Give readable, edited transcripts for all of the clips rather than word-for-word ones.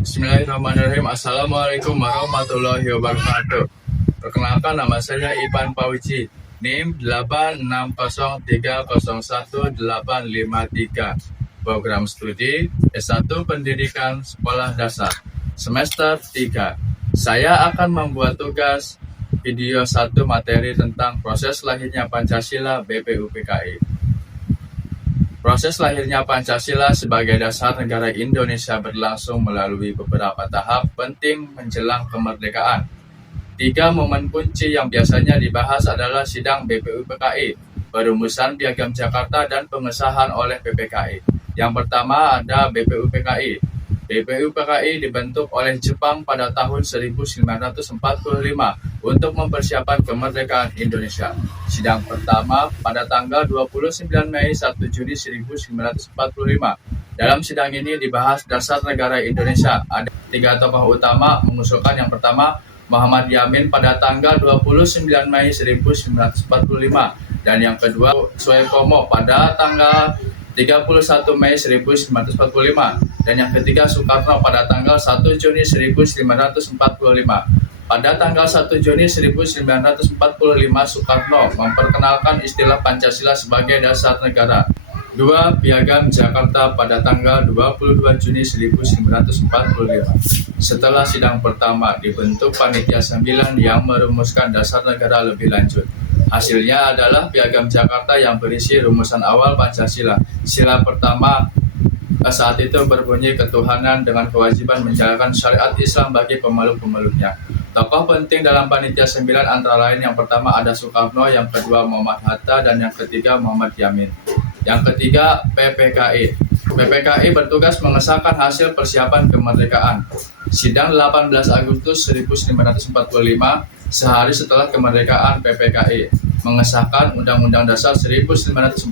Bismillahirrahmanirrahim. Assalamualaikum warahmatullahi wabarakatuh. Perkenalkan, nama saya Ipan Pauji, NIM 860301853. Program studi S1 Pendidikan Sekolah Dasar semester 3. Saya akan membuat tugas video 1 materi tentang proses lahirnya Pancasila BPUPKI. Proses lahirnya Pancasila sebagai dasar negara Indonesia berlangsung melalui beberapa tahap penting menjelang kemerdekaan. 3 momen kunci yang biasanya dibahas adalah sidang BPUPKI, perumusan Piagam Jakarta, dan pengesahan oleh PPKI. Yang pertama ada BPUPKI. BPUPKI dibentuk oleh Jepang pada tahun 1945 untuk mempersiapkan kemerdekaan Indonesia. Sidang pertama pada tanggal 29 Mei 1 Juni 1945. Dalam sidang ini dibahas dasar negara Indonesia. Ada 3 tokoh utama mengusulkan. Yang pertama, Muhammad Yamin pada tanggal 29 Mei 1945. Dan yang kedua, Suekomo pada tanggal 31 Mei 1945. Dan yang ketiga, Soekarno pada tanggal 1 Juni 1945. Pada tanggal 1 Juni 1945, Soekarno memperkenalkan istilah Pancasila sebagai dasar negara. 2. Piagam Jakarta pada tanggal 22 Juni 1945. Setelah sidang pertama, dibentuk Panitia 9 yang merumuskan dasar negara lebih lanjut. Hasilnya adalah Piagam Jakarta yang berisi rumusan awal Pancasila. Sila pertama saat itu berbunyi ketuhanan dengan kewajiban menjalankan syariat Islam bagi pemeluk-pemeluknya. Tokoh penting dalam Panitia 9 antara lain yang pertama ada Soekarno, yang kedua Muhammad Hatta, dan yang ketiga Muhammad Yamin. Yang ketiga, PPKI. PPKI bertugas mengesahkan hasil persiapan kemerdekaan. Sidang 18 Agustus 1945, sehari setelah kemerdekaan, PPKI mengesahkan Undang-Undang Dasar 1945,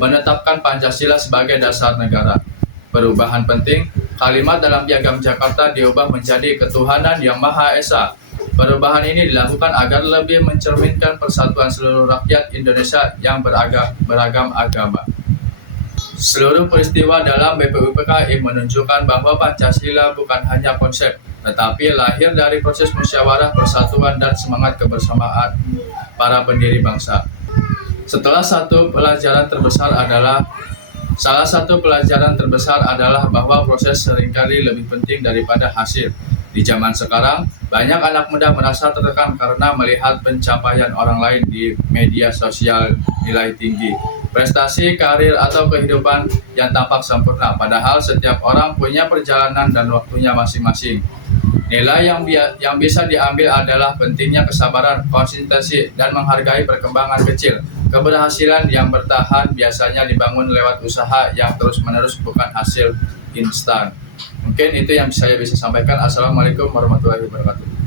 menetapkan Pancasila sebagai dasar negara. Perubahan penting, kalimat dalam Piagam Jakarta diubah menjadi ketuhanan yang Maha Esa. Perubahan ini dilakukan agar lebih mencerminkan persatuan seluruh rakyat Indonesia yang beragam agama. Seluruh peristiwa dalam BPUPKI menunjukkan bahwa Pancasila bukan hanya konsep, tetapi lahir dari proses musyawarah, persatuan, dan semangat kebersamaan para pendiri bangsa. Salah satu pelajaran terbesar adalah bahwa proses seringkali lebih penting daripada hasil. Di zaman sekarang, banyak anak muda merasa tertekan karena melihat pencapaian orang lain di media sosial, nilai tinggi, prestasi, karir, atau kehidupan yang tampak sempurna. Padahal setiap orang punya perjalanan dan waktunya masing-masing. Nilai yang bisa diambil adalah pentingnya kesabaran, konsistensi, dan menghargai perkembangan kecil. Keberhasilan yang bertahan biasanya dibangun lewat usaha yang terus-menerus, bukan hasil instan. Mungkin itu yang saya bisa sampaikan. Assalamualaikum warahmatullahi wabarakatuh.